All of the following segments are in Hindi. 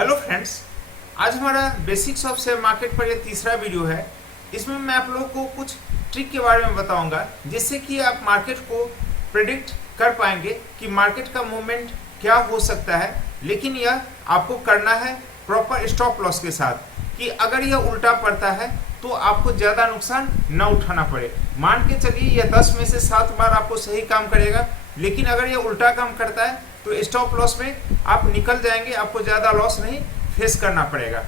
हेलो फ्रेंड्स, आज हमारा बेसिक्स ऑफ शेयर मार्केट पर यह तीसरा वीडियो है। इसमें मैं आप लोगों को कुछ ट्रिक के बारे में बताऊंगा जिससे कि आप मार्केट को प्रेडिक्ट कर पाएंगे कि मार्केट का मूवमेंट क्या हो सकता है। लेकिन यह आपको करना है प्रॉपर स्टॉप लॉस के साथ, कि अगर यह उल्टा पड़ता है तो आपको ज़्यादा नुकसान न उठाना पड़े। मान के चलिए यह 10 में से 7 बार आपको सही काम करेगा, लेकिन अगर यह उल्टा काम करता है तो स्टॉप लॉस में आप निकल जाएंगे, आपको ज़्यादा लॉस नहीं फेस करना पड़ेगा।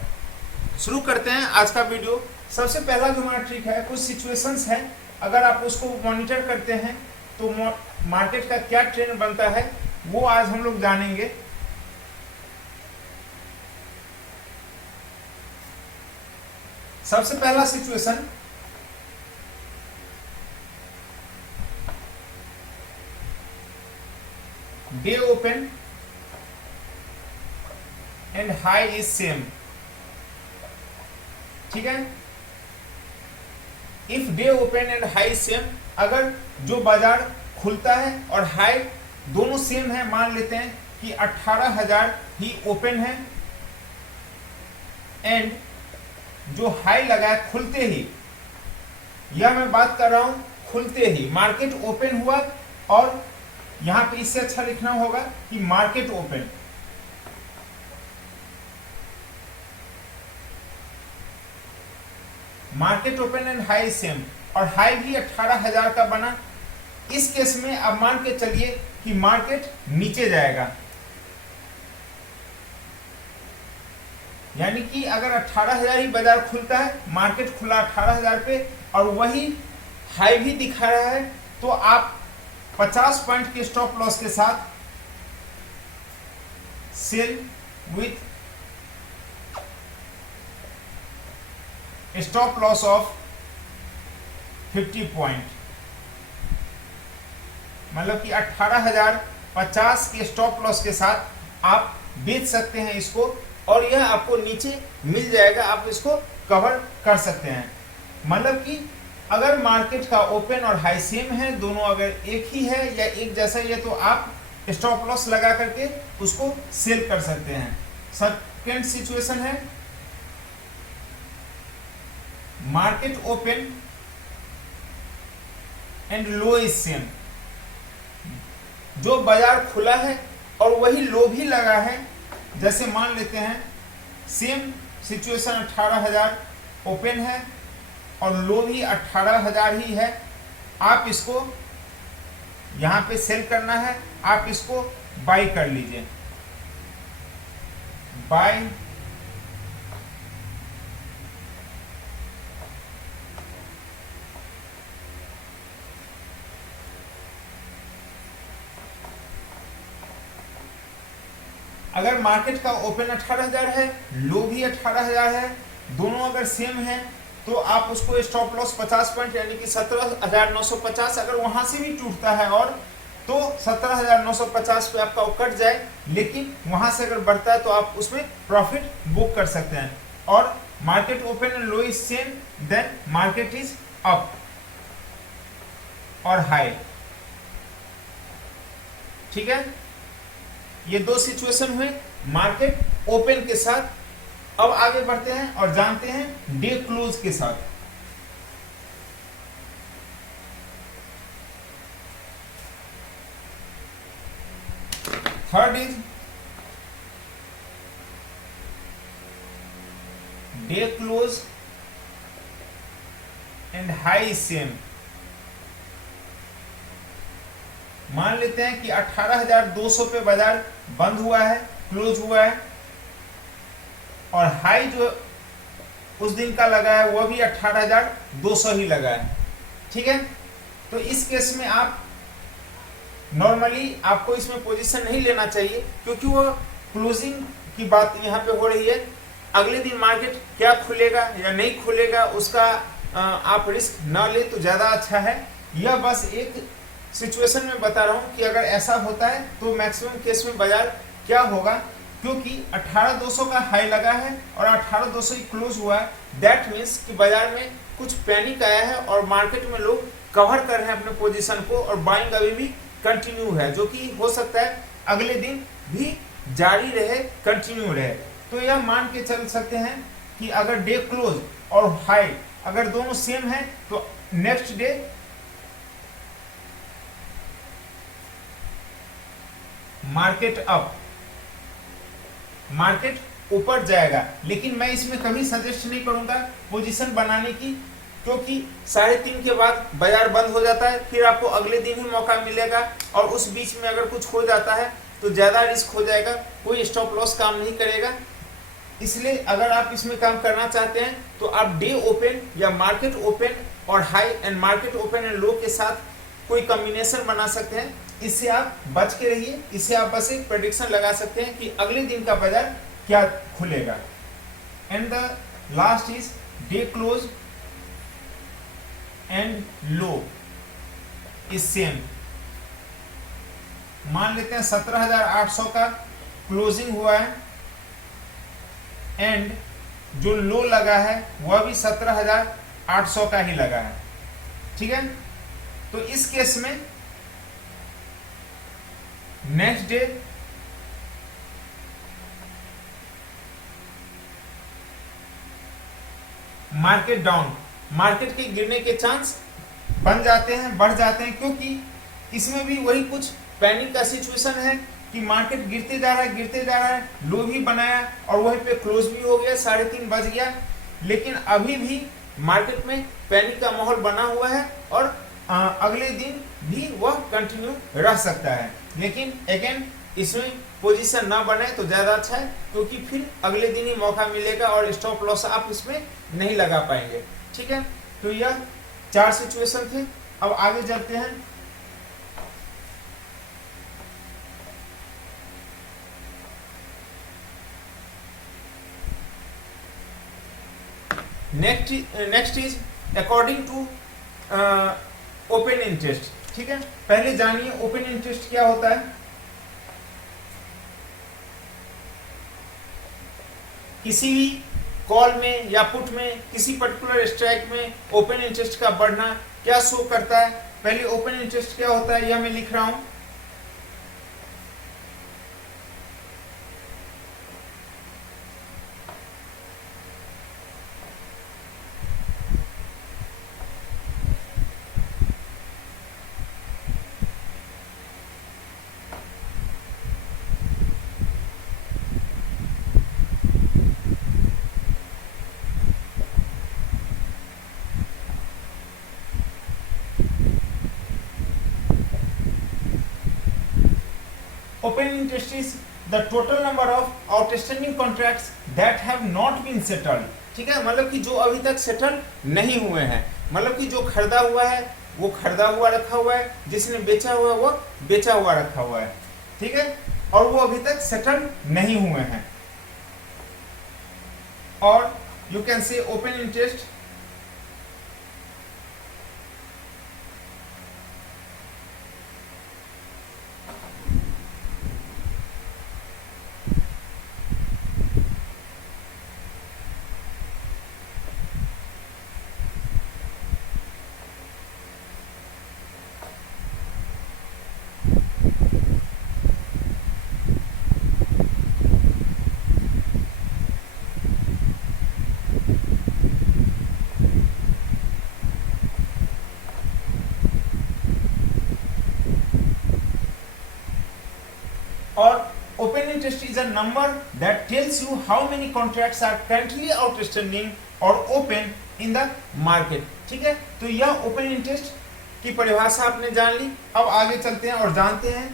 शुरू करते हैं आज का वीडियो। सबसे पहला जो हमारा ट्रिक है, कुछ सिचुएशंस हैं, अगर आप उसको मॉनिटर करते हैं तो मार्केट का क्या ट्रेंड बनता है वो आज हम लोग जानेंगे। सबसे पहला situation, day open and high is same. ठीक है, if day open and high same, अगर जो बाजार खुलता है और हाई दोनों सेम है, मान लेते हैं कि 18,000 ही ओपन है एंड जो हाई लगा है खुलते ही, यह मैं बात कर रहा हूं खुलते ही, मार्केट ओपन हुआ और यहां पे इससे अच्छा लिखना होगा कि market open, market open and high same, और हाई भी 18,000 का बना। इस केस में अब मान के चलिए कि मार्केट नीचे जाएगा, यानी कि अगर 18,000 ही बाजार खुलता है, मार्केट खुला 18,000 पे और वही हाई भी दिखा रहा है, तो आप 50 पॉइंट के स्टॉप लॉस के साथ sell with stop loss of 50 point, मतलब कि 18,050 के स्टॉप लॉस के साथ आप बेच सकते हैं इसको, और यह आपको नीचे मिल जाएगा, आप इसको कवर कर सकते हैं। मतलब कि अगर मार्केट का ओपन और हाई सेम है, दोनों अगर एक ही है या एक जैसा ही है, तो आप स्टॉप लॉस लगा करके उसको सेल कर सकते हैं। सेकंड सिचुएशन है market open and low is same, जो बाजार खुला है और वही लो भी लगा है। जैसे मान लेते हैं सेम सिचुएशन, 18,000 ओपन है और लो भी 18,000 ही है, आप इसको यहां पे सेल करना है, आप इसको बाय कर लीजिए, बाय अगर मार्केट का ओपन 18,000 है, लो भी 18,000 है, दोनों अगर सेम है, तो आप उसको स्टॉप लॉस 50 पॉइंट यानी कि 17,950, अगर वहां से भी टूटता है और तो 17,950 पे आपका कट जाए, लेकिन वहां से अगर बढ़ता है तो आप उसमें प्रॉफिट बुक कर सकते हैं। और market open and low is same, then market is up और हाई। ठीक है, ये दो सिचुएशन हुए मार्केट ओपन के साथ। अब आगे बढ़ते हैं और जानते हैं डे क्लोज के साथ। Third is day close and high same. मान लेते हैं कि 18,200 पे बाजार बंद हुआ है, क्लोज हुआ है, और हाई जो उस दिन का लगा है वह भी 18,200 ही लगा है। ठीक है, तो इस केस में आप नॉर्मली आपको इसमें पोजीशन नहीं लेना चाहिए, क्योंकि वो क्लोजिंग की बात यहाँ पे हो रही है। अगले दिन मार्केट क्या खुलेगा या नहीं खुलेगा उसका आप रिस्क ना ले तो ज़्यादा अच्छा है। यह बस एक सिचुएशन में बता रहा हूं कि अगर ऐसा होता है तो मैक्सिमम केस में बाजार क्या होगा, क्योंकि 18,200 का हाई लगा है और 18,200 ही क्लोज हुआ है। दैट मीन्स कि बाजार में कुछ पैनिक आया है और मार्केट में लोग कवर कर रहे हैं अपने पोजीशन को, और बाइंग अभी भी कंटिन्यू है, जो कि हो सकता है अगले दिन भी जारी रहे, कंटिन्यू रहे। तो यह मान के चल सकते हैं कि अगर डे क्लोज और हाई अगर दोनों सेम है तो next day market up, market ऊपर जाएगा। लेकिन मैं इसमें कभी सजेस्ट नहीं करूंगा पोजीशन बनाने की, क्योंकि 3:30 के बाद बाजार बंद हो जाता है, फिर आपको अगले दिन ही मौका मिलेगा और उस बीच में अगर कुछ हो जाता है तो ज्यादा रिस्क हो जाएगा, कोई स्टॉप लॉस काम नहीं करेगा। इसलिए अगर आप इसमें काम करना चाहते हैं तो आप डे ओपन या मार्केट ओपन और high and market open and लो के साथ कोई कॉम्बिनेशन बना सकते हैं। इससे आप बच के रहिए, इससे आप बस एक प्रेडिक्शन लगा सकते हैं कि अगले दिन का बाजार क्या खुलेगा। And the last is day close and low is same. मान लेते हैं 17,800 का क्लोजिंग हुआ है एंड जो लो लगा है वह भी 17,800 का ही लगा है, ठीक है। तो इस केस में next day market down, market के गिरने के चांस बन जाते हैं, बढ़ जाते हैं, क्योंकि इसमें भी वही कुछ पैनिक का सिचुएशन है कि मार्केट गिरते जा रहा है, गिरते जा रहा है, लो भी बनाया और वहीं पे क्लोज भी हो गया, 3:30 बज गया। लेकिन अभी भी मार्केट में पैनिक का माहौल बना हुआ है और अगले दिन भी वह कंटिन्यू रह सकता है। लेकिन अगेन इसमें पोजीशन ना बने तो ज्यादा अच्छा है, क्योंकि फिर अगले दिन ही मौका मिलेगा और स्टॉप लॉस आप इसमें नहीं लगा पाएंगे, ठीक है। तो यह 4 सिचुएशन थे। अब आगे चलते हैं। Next is according to open interest, ठीक है। पहले जानिए ओपन इंटरेस्ट क्या होता है। किसी भी कॉल में या पुट में किसी पर्टिकुलर स्ट्राइक में ओपन इंटरेस्ट का बढ़ना क्या शो करता है। पहले ओपन इंटरेस्ट क्या होता है यह मैं लिख रहा हूं। Open interest is the total number of outstanding contracts that have not been settled, ठीक है। मतलब कि जो अभी तक सेटल नहीं हुए हैं, मतलब कि जो खरीदा हुआ है वो खरीदा हुआ रखा हुआ है, जिसने बेचा हुआ है वो बेचा हुआ रखा हुआ है, ठीक है, और वो अभी तक सेटल नहीं हुए हैं। और you can say open interest or open interest is a number that tells you how many contracts are currently outstanding or open in the market, ठीक है। तो यह ओपन इंटरेस्ट की परिभाषा आपने जान ली। अब आगे चलते हैं और जानते हैं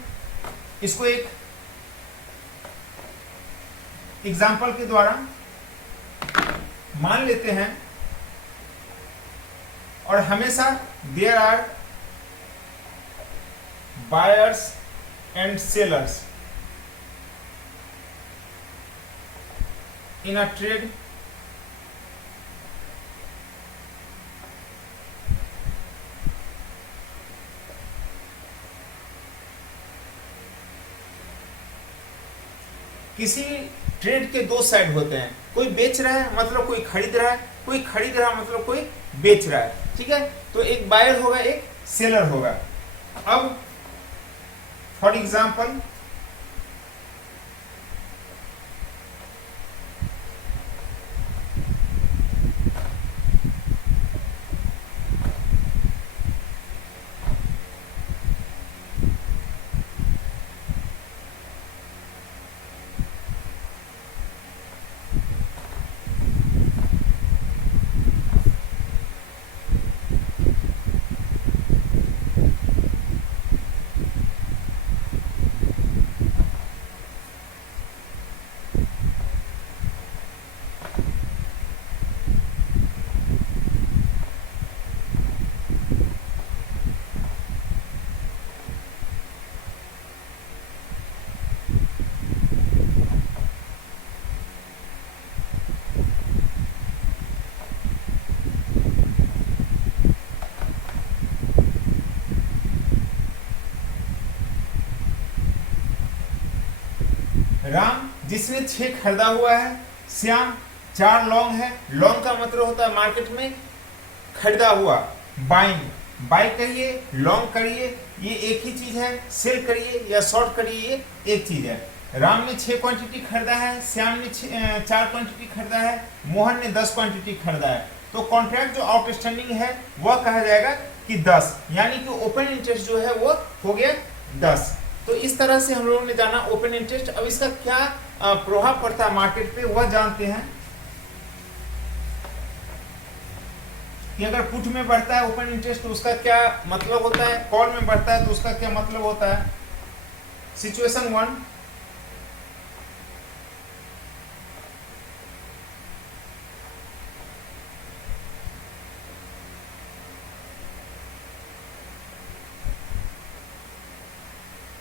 इसको एक एग्जांपल के द्वारा। मान लेते हैं और हमेशा there are buyers and sellers in a trade, किसी ट्रेड के 2 साइड होते हैं, कोई बेच रहा है मतलब कोई खरीद रहा है, कोई खरीद रहा है मतलब कोई बेच रहा है, ठीक है। तो एक बायर होगा एक सेलर होगा। अब फॉर एग्जांपल राम जिसने 6 खरीदा हुआ है, श्याम 4 लॉन्ग है। लॉन्ग का मतलब होता है मार्केट में खरीदा हुआ, बाइंग, बाय करिए, लॉन्ग करिए, ये एक ही चीज है। सेल करिए या शॉर्ट करिए, ये एक चीज है। राम ने 6 क्वांटिटी खरीदा है, श्याम ने 4 क्वांटिटी खरीदा है, मोहन ने 10 क्वांटिटी खरीदा है। तो कॉन्ट्रैक्ट जो आउटस्टैंडिंग है वह कहा जाएगा कि 10, यानी कि ओपन इंटरेस्ट जो है वो हो गया 10। तो इस तरह से हम लोगों ने जाना ओपन इंटरेस्ट। अब इसका क्या प्रभाव पड़ता है मार्केट पे वह जानते हैं कि अगर पुट में बढ़ता है ओपन इंटरेस्ट तो उसका क्या मतलब होता है, कॉल में बढ़ता है तो उसका क्या मतलब होता है। सिचुएशन 1,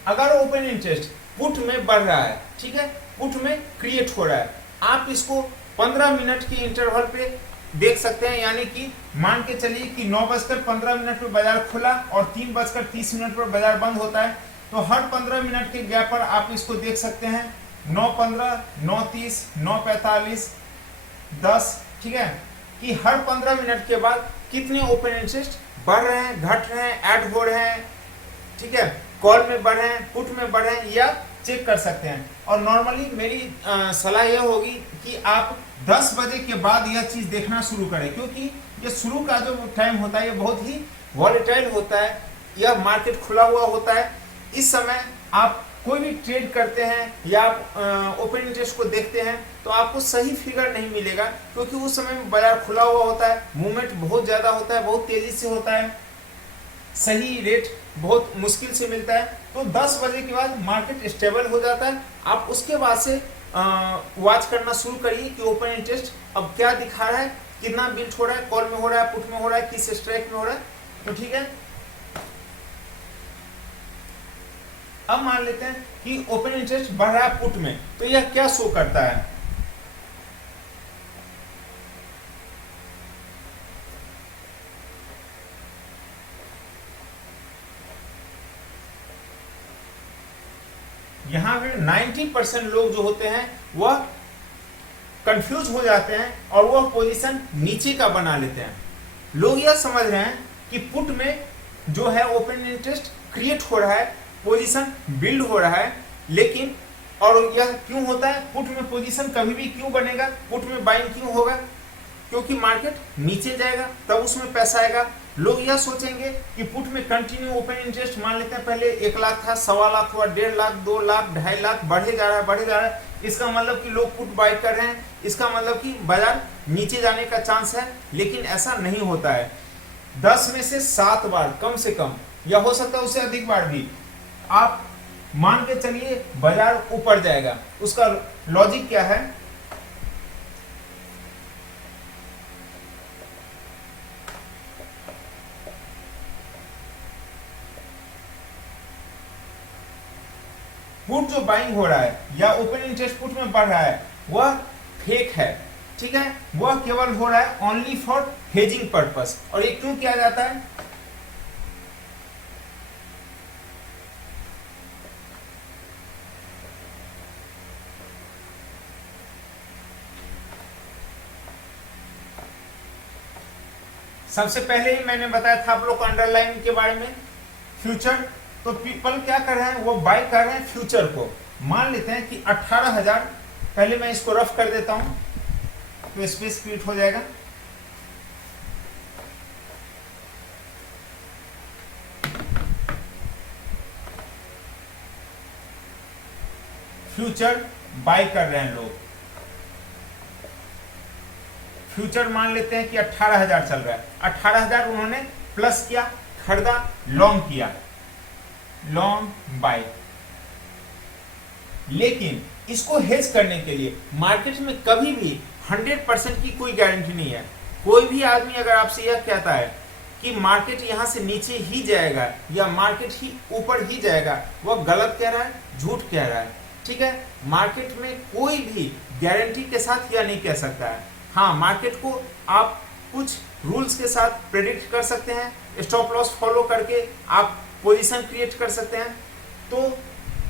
अगर ओपन इंटरेस्ट पुट में बढ़ रहा है, ठीक है, पुट में क्रिएट हो रहा है, आप इसको 15 मिनट के इंटरवल पे देख सकते हैं। यानी कि मान के चलिए कि 9:15 पर बाजार खुला और 3:30 पर बाजार बंद होता है, तो हर 15 मिनट के गैप पर आप इसको देख सकते हैं। 9:15, 9:30, 9:45, 10, ठीक है, कि हर 15 मिनट के बाद कितने ओपन इंटरेस्ट बढ़ रहे हैं, घट रहे हैं, ऐड हो रहे हैं, ठीक है, कॉल में बढ़ रहे हैं, पुट में बढ़ रहे हैं, या चेक कर सकते हैं। और नॉर्मली मेरी सलाह यह होगी कि आप 10 बजे के बाद यह चीज देखना शुरू करें, क्योंकि ये शुरू का जो टाइम होता है ये बहुत ही वॉलेटाइल होता है, यह मार्केट खुला हुआ होता है। इस समय आप कोई भी ट्रेड करते हैं या आप ओपन इंटरेस्ट को देखते हैं तो आपको सही फिगर नहीं मिलेगा, क्योंकि उस समय में बाजार खुला हुआ होता है, मूवमेंट बहुत ज्यादा होता है, बहुत तेजी से होता है, सही रेट बहुत मुश्किल से मिलता है। तो 10 बजे के बाद मार्केट स्टेबल हो जाता है। आप उसके बाद से वॉच करना शुरू करिए कि ओपन इंटरेस्ट अब क्या दिखा रहा है, कितना बिल्ड हो रहा है, कॉल में हो रहा है, पुट में हो रहा है, किस स्ट्राइक में हो रहा है। तो ठीक है, अब मान लेते हैं कि ओपन इंटरेस्ट बढ़ रहा है पुट में, तो यह क्या शो करता है। यहां पे 90% लोग जो होते हैं वह कंफ्यूज हो जाते हैं और वह पोजीशन नीचे का बना लेते हैं। लोग यह समझ रहे हैं कि पुट में जो है ओपन इंटरेस्ट क्रिएट हो रहा है, पोजीशन बिल्ड हो रहा है, लेकिन और यह क्यों होता है, पुट में पोजीशन कभी भी क्यों बनेगा, पुट में बाइंग क्यों होगा, क्योंकि मार्केट नीचे जाएगा तब उसमें पैसा आएगा। लोग यह सोचेंगे कि पुट में कंटिन्यू ओपन इंटरेस्ट, मान लेते हैं पहले 1 लाख था, 1.25 लाख हुआ, 1.5 लाख, 2 लाख, 2.5 लाख, बढ़े जा रहा है, बढ़े जा रहा है। इसका मतलब कि लोग पुट बाय कर रहे हैं, इसका मतलब कि बाजार नीचे जाने का चांस है, लेकिन ऐसा नहीं होता है। 10 में से 7 बार कम से कम, या हो सकता है उससे अधिक बार भी, आप मान के चलिए बाजार ऊपर जाएगा। उसका लॉजिक क्या है, पुट जो बाइंग हो रहा है या ओपन इंटरेस्ट पुट में बढ़ रहा है वह फेक है, ठीक है, वह केवल हो रहा है ओनली फॉर हेजिंग पर्पस। और ये क्यों किया जाता है, सबसे पहले ही मैंने बताया था आप लोग को अंडरलाइन के बारे में, फ्यूचर। तो पीपल क्या कर रहे हैं, वो बाय कर रहे हैं फ्यूचर को। मान लेते हैं कि 18,000, पहले मैं इसको रफ कर देता हूं तो स्पेस क्रिएट हो जाएगा। फ्यूचर बाय कर रहे हैं लोग, फ्यूचर मान लेते हैं कि 18,000 चल रहा है, 18,000 उन्होंने प्लस किया, खरीदा, लॉन्ग किया, लॉन्ग बाय। लेकिन इसको हेज करने के लिए मार्केट में कभी भी 100% की कोई गारंटी नहीं है। कोई भी आदमी अगर आपसे यह कहता है कि मार्केट यहां से नीचे ही जाएगा या मार्केट ही ऊपर ही जाएगा, वह गलत कह रहा है, झूठ कह रहा है, ठीक है। मार्केट में कोई भी गारंटी के साथ यह नहीं कह सकता है। हाँ, मार्केट को आप कुछ रूल्स के साथ प्रेडिक्ट कर सकते हैं, स्टॉप लॉस फॉलो करके आप पोजीशन क्रिएट कर सकते हैं। तो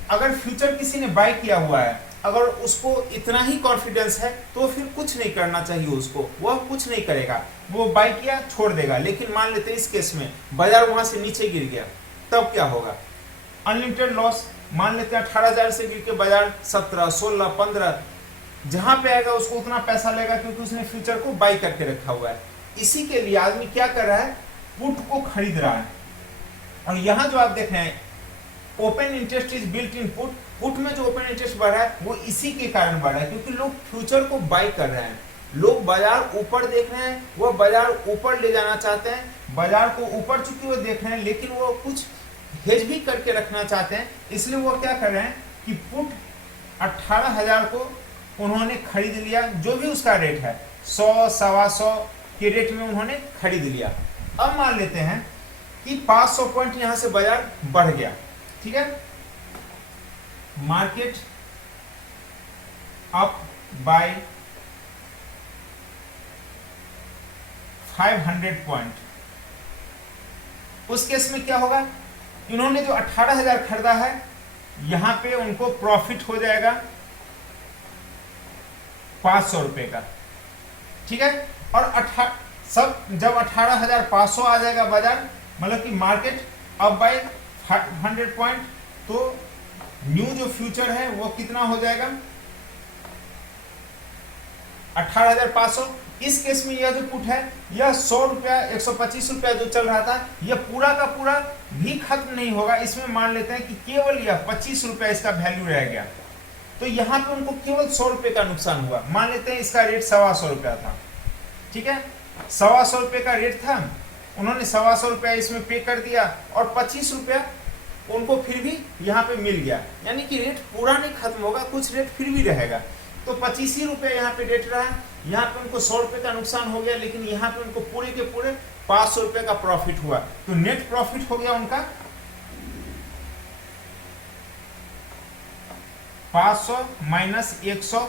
अगर फ्यूचर किसी ने बाय किया हुआ है, अगर उसको इतना ही कॉन्फिडेंस है तो फिर कुछ नहीं करना चाहिए उसको, वह कुछ नहीं करेगा, वो बाय किया छोड़ देगा। लेकिन मान लेते हैं इस केस में बाजार वहां से नीचे गिर गया, तब क्या होगा? Unlimited loss. मान लेते हैं 18,000 से गिर के बाजार 17, 16, 15 जहां पे आएगा उसको उतना पैसा लेगा, क्योंकि उसने फ्यूचर को बाई करके रखा हुआ है। इसी के लिए आदमी क्या कर रहा है, पुट को खरीद रहा है। और यहां जो आप देख रहे हैं open interest is built in put, put में जो ओपन इंटरेस्ट बढ़ रहा है वो इसी के कारण बढ़ रहा है, क्योंकि लोग फ्यूचर को बाई कर रहे हैं। लोग बाजार ऊपर देख रहे हैं, वो बाजार ऊपर ले जाना चाहते हैं, बाजार को ऊपर चुकी वो देख रहे हैं, लेकिन वो कुछ हेज भी करके रखना चाहते हैं। इसलिए वो क्या कर रहे हैं कि पुट 18,000 को उन्होंने खरीद लिया, जो भी उसका रेट है 100, 125 के रेट में उन्होंने खरीद लिया। अब मान लेते हैं कि 500 पॉइंट यहां से बाजार बढ़ गया, ठीक है, मार्केट अप बाय 500 पॉइंट। उस केस में क्या होगा, इन्होंने जो 18,000 खरीदा है यहां पे उनको प्रॉफिट हो जाएगा 500 रुपए का, ठीक है। और जब 18,500 आ जाएगा बाजार, मतलब कि मार्केट अप बाय 100 पॉइंट, तो न्यू जो फ्यूचर है वो कितना हो जाएगा 18,500। इस केस में यह जो पुट है यह 100 रुपया 125 रुपया जो चल रहा था यह पूरा का पूरा भी खत्म नहीं होगा। इसमें मान लेते हैं कि केवल यह 25 रुपया इसका वैल्यू रह गया, तो यहां पे उनको केवल 100 रुपए का नुकसान हुआ। मान लेते हैं इसका रेट 125 रुपया था, ठीक है, 125 रुपए का रेट था, उन्होंने 125 रुपया इसमें पे कर दिया और 25 रुपया उनको फिर भी यहाँ पे मिल गया, यानी कि रेट पूरा नहीं खत्म होगा, कुछ रेट फिर भी रहेगा। तो 25 ही रुपये यहाँ पे रेट रहा, यहाँ पे उनको 100 रुपये का नुकसान हो गया, लेकिन यहाँ पे उनको पूरे के पूरे 500 रुपये का प्रॉफिट हुआ। तो नेट प्रॉफिट हो गया उनका 500 माइनस 100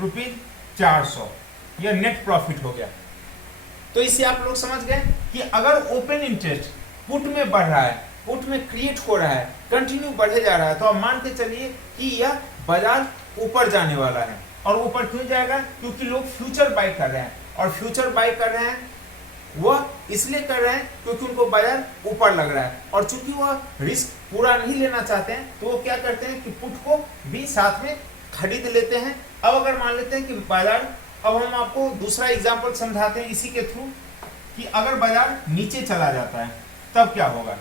रुपीज 400, यह नेट प्रॉफिट हो गया। तो इससे आप लोग समझ गए कि अगर ओपन इंटरेस्ट पुट में बढ़ रहा है, पुट में क्रिएट हो रहा है, कंटिन्यू बढ़े जा रहा है, तो आप मान के चलिए कि यह बाजार ऊपर जाने वाला है। और ऊपर क्यों जाएगा, क्योंकि लोग फ्यूचर बाय कर रहे हैं, और फ्यूचर बाय कर रहे हैं वह इसलिए कर रहे हैं क्योंकि उनको बाजार ऊपर लग रहा है, और चूंकि वह रिस्क पूरा नहीं लेना चाहते हैं तो वो क्या करते हैं कि पुट को भी साथ में खरीद लेते हैं। अब अगर मान लेते हैं कि बाजार, अब हम आपको दूसरा एग्जाम्पल समझाते हैं इसी के थ्रू, कि अगर बाजार नीचे चला जाता है तब क्या होगा।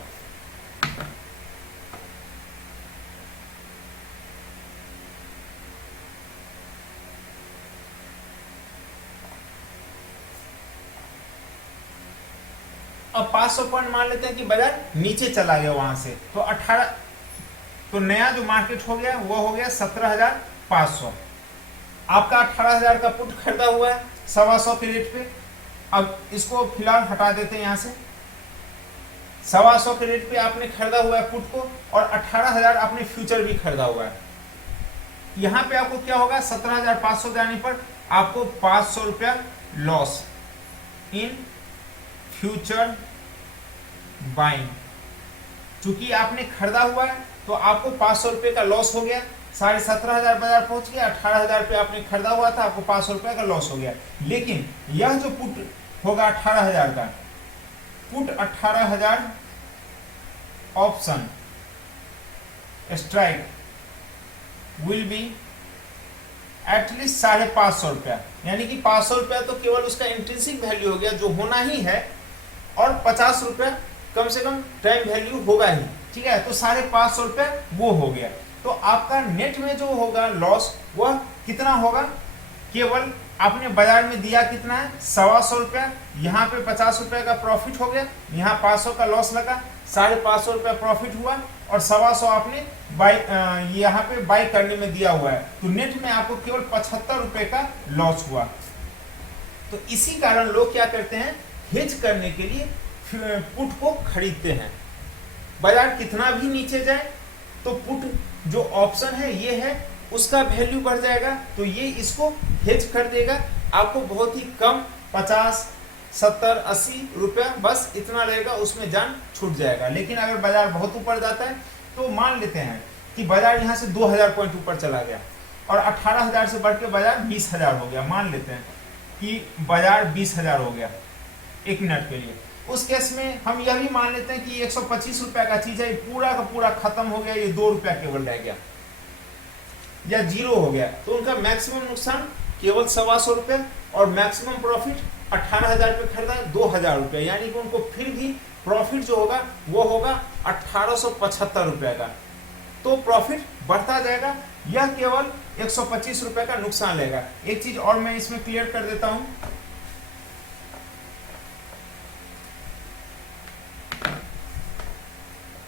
अब 500 पॉइंट मान लेते हैं कि बाजार नीचे चला गया वहां से, तो 18, तो नया जो मार्केट हो गया वो हो गया 17,500। आपका 18,000 का पुट खरीदा हुआ है 125 के रेट पे। अब इसको फिलहाल हटा देते हैं यहाँ से, 125 के रेट पे आपने खरीदा हुआ है पुट को, और 18,000 आपने फ्यूचर भी खरीदा हुआ है। यहाँ पे आपको क्या होगा, 17,500 जाने पर आपको 500 रुपया लॉस इन फ्यूचर बाइंग। चूंकि आपने खरीदा हुआ है तो आपको 500 रुपए का लॉस हो गया, 17,500 बाजार पहुंच गया, 18,000 पे आपने खरीदा हुआ था, आपको 500 रुपए का लॉस हो गया। लेकिन यह जो पुट होगा 18,000 का, put 18,000 option strike will be at least 550 रुपया, यानी कि 500 रुपया तो केवल उसका इंट्रिंसिक वैल्यू हो गया जो होना ही है, और 50 रुपया कम से कम टाइम वैल्यू होगा ही, ठीक है। तो 550 रुपया वो हो गया। तो आपका नेट में जो होगा लॉस वह कितना होगा, केवल आपने बाजार में दिया कितना है 125 रुपया, यहाँ पे 50 रुपया का प्रॉफिट हो गया, यहाँ 500 का लॉस लगा, 550 रुपया प्रॉफिट हुआ, और 125 आपने बाई यहाँ पे बाई करने में दिया हुआ है, तो नेट में आपको केवल 75 रुपए का लॉस हुआ। तो इसी कारण लोग क्या करते हैं, हेज करने के लिए पुट को खरीदते हैं। बाजार कितना भी नीचे जाए तो पुट जो ऑप्शन है ये है, उसका वैल्यू बढ़ जाएगा, तो ये इसको हेज कर देगा। आपको बहुत ही कम 50, 70, 80 रुपया बस इतना लगेगा, उसमें जान छूट जाएगा। लेकिन अगर बाजार बहुत ऊपर जाता है तो मान लेते हैं कि बाजार यहाँ से 2000 पॉइंट ऊपर चला गया, और 18,000 से बढ़ के बाजार 20,000 हो गया, मान लेते हैं कि बाजार 20,000 हो गया एक मिनट के लिए। उस केस में हम यह भी मान लेते हैं कि 125 रुपए का चीज है, ये पूरा का पूरा खत्म हो गया, ये 2 रुपया केवल रह गया या जीरो हो गया, तो उनका मैक्सिमम नुकसान केवल 125 रुपए और मैक्सिमम प्रॉफिट 18,000 पे खरीदा 2,000 रुपए, यानी कि उनको फिर भी प्रॉफिट जो होगा वो होगा 1875 रुपए का। तो प्रॉफिट बढ़ता जाएगा, यह केवल 125 रुपए का नुकसान लेगा। एक चीज और मैं इसमें क्लियर कर देता हूं,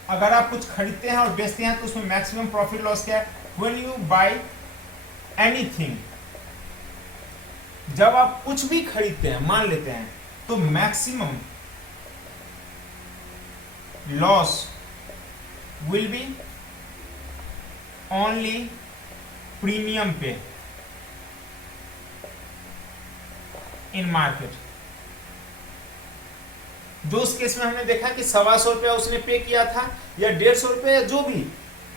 अगर आप कुछ खरीदते हैं और बेचते हैं तो उसमें मैक्सिमम प्रॉफिट लॉस क्या है? व्हेन यू बाय एनीथिंग, जब आप कुछ भी खरीदते हैं मान लेते हैं, तो maximum loss will be only premium पे इन मार्केट। जो उस केस में हमने देखा कि 125 रुपया उसने पे किया था या 150 रुपया, जो भी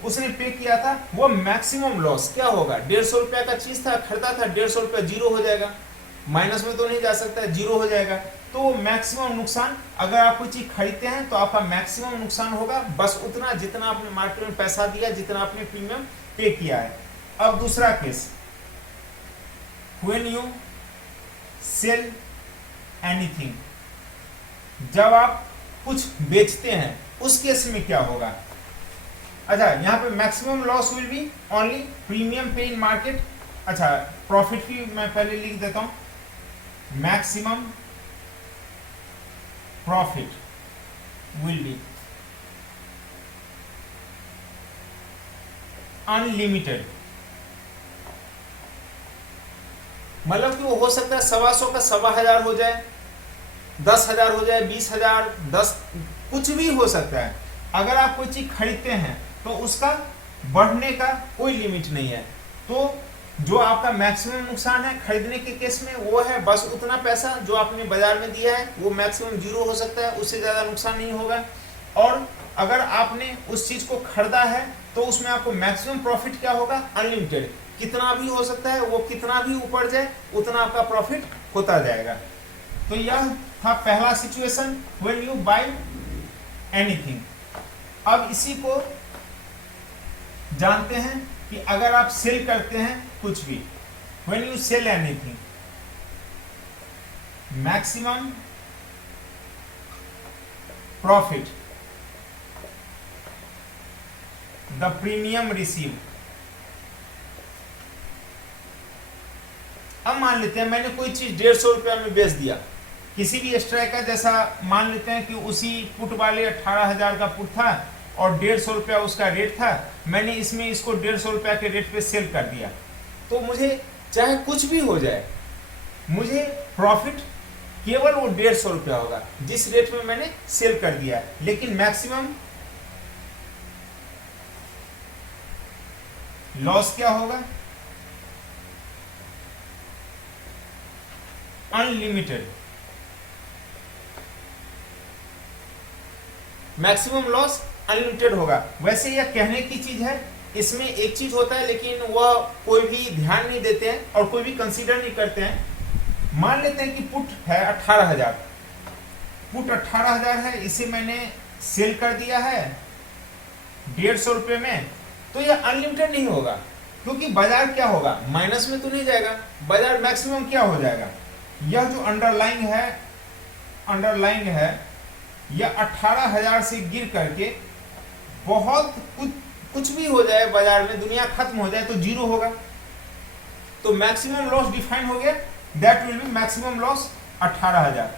उसने पे किया था, वो मैक्सिमम लॉस क्या होगा? 150 रुपया का चीज था, खरीदा था, 150 रुपया जीरो हो जाएगा, माइनस में तो नहीं जा सकता, जीरो हो जाएगा। तो मैक्सिमम नुकसान, अगर आप कोई चीज खरीदते हैं तो आपका मैक्सिमम नुकसान होगा बस उतना जितना आपने मार्केट में पैसा दिया, जितना आपने प्रीमियम पे किया है। अब दूसरा case, when you sell anything, जब आप कुछ बेचते हैं उस केस में क्या होगा? अच्छा, यहाँ पे maximum loss will be only premium पे इन मार्केट। अच्छा, प्रॉफिट भी मैं पहले लिख देता हूं, maximum profit will be unlimited. मतलब कि वो हो सकता है 125 का 1,000 हो जाए, 10,000 हो जाए, 20,000, 10, कुछ भी हो सकता है। अगर आप कोई चीज खरीदते हैं तो उसका बढ़ने का कोई लिमिट नहीं है। तो जो आपका मैक्सिमम नुकसान है खरीदने के केस में वो है बस उतना पैसा जो आपने बाजार में दिया है, वो मैक्सिमम जीरो हो सकता है, उससे ज्यादा नुकसान नहीं होगा। और अगर आपने उस चीज को खरीदा है तो उसमें आपको मैक्सिमम प्रॉफिट क्या होगा? अनलिमिटेड, कितना भी हो सकता है, वो कितना भी ऊपर जाए उतना आपका प्रॉफिट होता जाएगा। तो यह था पहला situation, when you buy anything. अब इसी को जानते हैं कि अगर आप सेल करते हैं कुछ भी, when you sell anything, maximum profit the premium receive. अब मान लेते हैं मैंने कोई चीज 150 रुपया में बेच दिया, किसी भी स्ट्राइक का, जैसा मान लेते हैं कि उसी पुट वाले 18,000 का पुट था और 150 रुपया उसका रेट था, मैंने इसमें इसको 150 रुपया के रेट पे सेल कर दिया। तो मुझे चाहे कुछ भी हो जाए, मुझे प्रॉफिट केवल वो 150 रुपया होगा जिस रेट में मैंने सेल कर दिया। लेकिन मैक्सिमम लॉस क्या होगा? अनलिमिटेड। मैक्सिमम लॉस अनलिमिटेड होगा। वैसे यह कहने की चीज है, इसमें एक चीज होता है लेकिन वह कोई भी ध्यान नहीं देते हैं और कोई भी कंसीडर नहीं करते हैं। मान लेते हैं कि पुट है 18,000, पुट 18,000 है, इसे मैंने सेल कर दिया है 150 रुपये में, तो यह अनलिमिटेड नहीं होगा क्योंकि बाजार क्या होगा? माइनस में तो नहीं जाएगा, बाजार मैक्सिमम क्या हो जाएगा? यह जो अंडरलाइंग है यह 18,000 से गिर करके बहुत कुछ भी हो जाए बाजार में, दुनिया खत्म हो जाए तो जीरो होगा। तो मैक्सिमम लॉस डिफाइन हो गया, that will be maximum loss 18,000।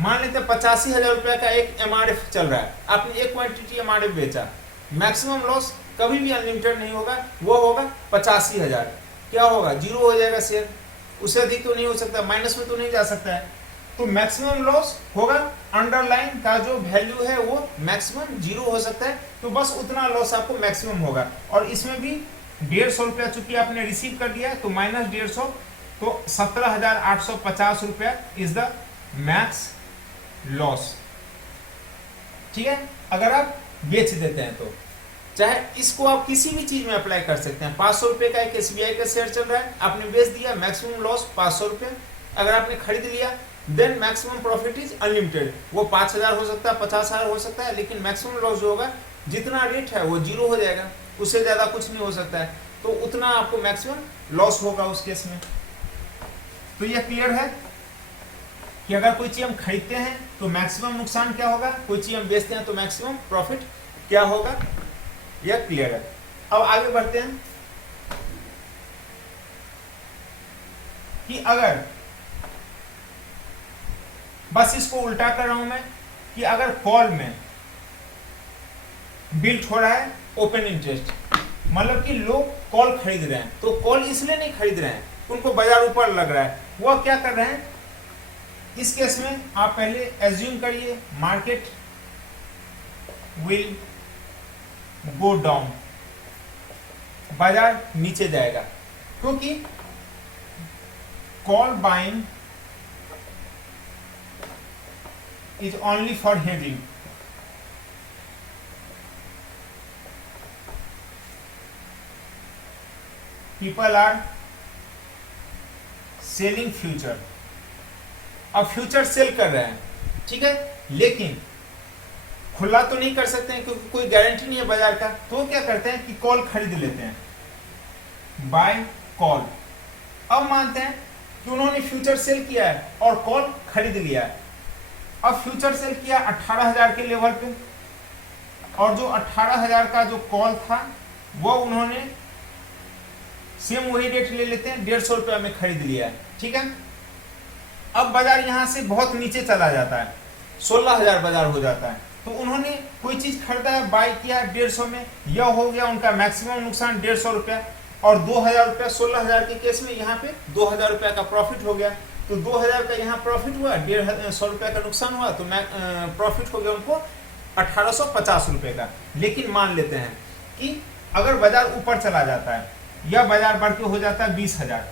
मान लेते हैं 85,000 रुपया का एक एमआरएफ चल रहा है, आपने एक क्वांटिटी एमआरएफ बेचा, मैक्सिमम लॉस कभी भी अनलिमिटेड नहीं होगा, वो होगा 85,000। क्या होगा? जीरो हो जाएगा शेयर, उससे अधिक तो नहीं हो सकता, माइनस में तो नहीं जा सकता है। तो मैक्सिमम लॉस होगा, अंडरलाइन का जो वैल्यू है वो मैक्सिमम जीरो हो सकता है, तो बस उतना लॉस आपको मैक्सिमम होगा। और इसमें भी 150 रुपया चूंकि आपने रिसीव कर दिया तो माइनस 150, तो 17,850 रुपया इज द मैक्स लॉस। ठीक है, अगर आप बेच देते हैं तो चाहे इसको आप किसी भी चीज में अप्लाई कर सकते हैं। 500 रुपए का एक SBI का शेयर चल रहा है, आपने बेच दिया, मैक्सिमम लॉस 500 रुपए। अगर आपने खरीद लिया then maximum profit is unlimited. वो 5000 हो सकता है, 50,000 हो सकता है, लेकिन मैक्सिमम लॉस जो होगा, जितना रेट है वो 0 हो जाएगा, उससे ज्यादा कुछ नहीं हो सकता है। तो उतना आपको मैक्सिमम लॉस होगा उस केस में। तो यह क्लियर है कि अगर कोई चीज हम खरीदते हैं तो मैक्सिमम नुकसान क्या होगा, कोई चीज हम बेचते हैं तो मैक्सिमम प्रॉफिट क्या होगा, यह क्लियर है। अब आगे बढ़ते हैं कि अगर बस इसको उल्टा कर रहा हूं मैं कि अगर कॉल में बिल्ट हो रहा है ओपन इंटरेस्ट, मतलब कि लोग कॉल खरीद रहे हैं, तो कॉल इसलिए नहीं खरीद रहे हैं, उनको बाजार ऊपर लग रहा है, वह क्या कर रहे हैं, इस केस में आप पहले एज्यूम करिए मार्केट विल गो डाउन, बाजार नीचे जाएगा, क्योंकि call buying is only for hedging. People are selling future, अब फ्यूचर सेल कर रहे हैं, ठीक है, लेकिन खुला तो नहीं कर सकते हैं क्योंकि कोई गारंटी नहीं है बाजार का, तो क्या करते हैं कि कॉल खरीद लेते हैं, बाय कॉल। अब मानते हैं कि उन्होंने फ्यूचर सेल किया है और कॉल खरीद लिया है। अब फ्यूचर सेल किया 18,000 के लेवल पे, और जो 18,000 का जो कॉल था वो उन्होंने सेम वही रेट ले लेते हैं, 150 रुपया में खरीद लिया है, ठीक है। अब बाजार यहां से बहुत नीचे चला जाता है, 16,000 बाजार हो जाता है, तो उन्होंने कोई चीज खरीदा है, बाय किया 150 में, यह हो गया उनका मैक्सिमम नुकसान 150 रुपया, और 2,000 रुपया 16,000 के केस में यहाँ पे 2,000 रुपया का प्रॉफिट हो गया। तो 2,000 का यहाँ प्रॉफिट हुआ, 150 रुपया का नुकसान हुआ, तो प्रॉफिट हो गया उनको 1850 रुपये का। लेकिन मान लेते हैं कि अगर बाजार ऊपर चला जाता है या बाजार बढ़ के हो जाता है 20,000,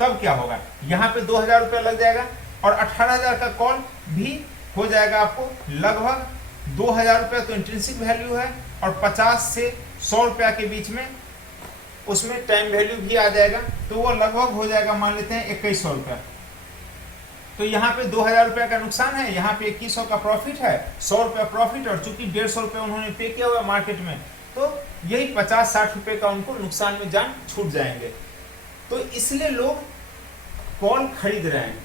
तब क्या होगा, यहाँ पे 2,000 रुपया लग जाएगा और 18,000 का कॉल भी हो जाएगा आपको लगभग 2,000 रुपया, तो इंट्रिंसिक वैल्यू है, और 50 से 100 रुपया के बीच में उसमें टाइम वैल्यू भी आ जाएगा, तो वो लगभग हो जाएगा, मान लेते हैं 2100 रुपया। तो यहाँ पे 2,000 रुपया का नुकसान है, यहाँ पे 2100 का प्रॉफिट है, 100 रुपया प्रॉफिट, और चूंकि 150 रुपया उन्होंने पे किया हुआ मार्केट में, तो यही 50-60 रुपए का उनको नुकसान में जान छूट जाएंगे। तो इसलिए लोग कॉल खरीद रहे हैं।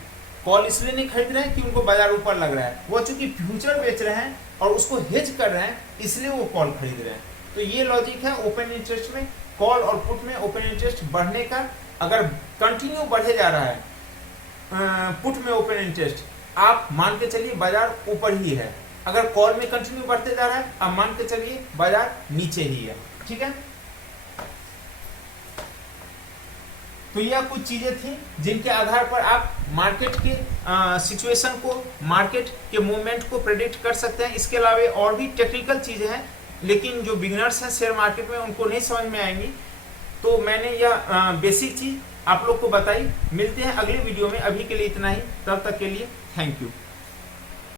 कॉल इसलिए नहीं खरीद रहे हैं कि उनको बाजार ऊपर लग रहा है, वो चूंकि फ्यूचर बेच रहे हैं और उसको हेज कर रहे हैं, इसलिए वो कॉल खरीद रहे हैं। तो ये लॉजिक है ओपन इंटरेस्ट में, कॉल और पुट में ओपन इंटरेस्ट बढ़ने का। अगर कंटिन्यू बढ़े जा रहा है पुट में ओपन इंटरेस्ट, आप मान के चलिए बाजार ऊपर ही है। अगर कॉल में कंटिन्यू बढ़ते जा रहा है, आप मान के चलिए बाजार नीचे ही है, ठीक है। तो यह कुछ चीजें थी जिनके आधार पर आप मार्केट के सिचुएशन को, मार्केट के मूवमेंट को प्रेडिक्ट कर सकते हैं। इसके अलावा और भी टेक्निकल चीजें हैं, लेकिन जो बिगिनर्स हैं शेयर मार्केट में उनको नहीं समझ में आएंगी, तो मैंने यह बेसिक चीज आप लोग को बताई। मिलते हैं अगले वीडियो में, अभी के लिए इतना ही, तब तक के लिए थैंक यू।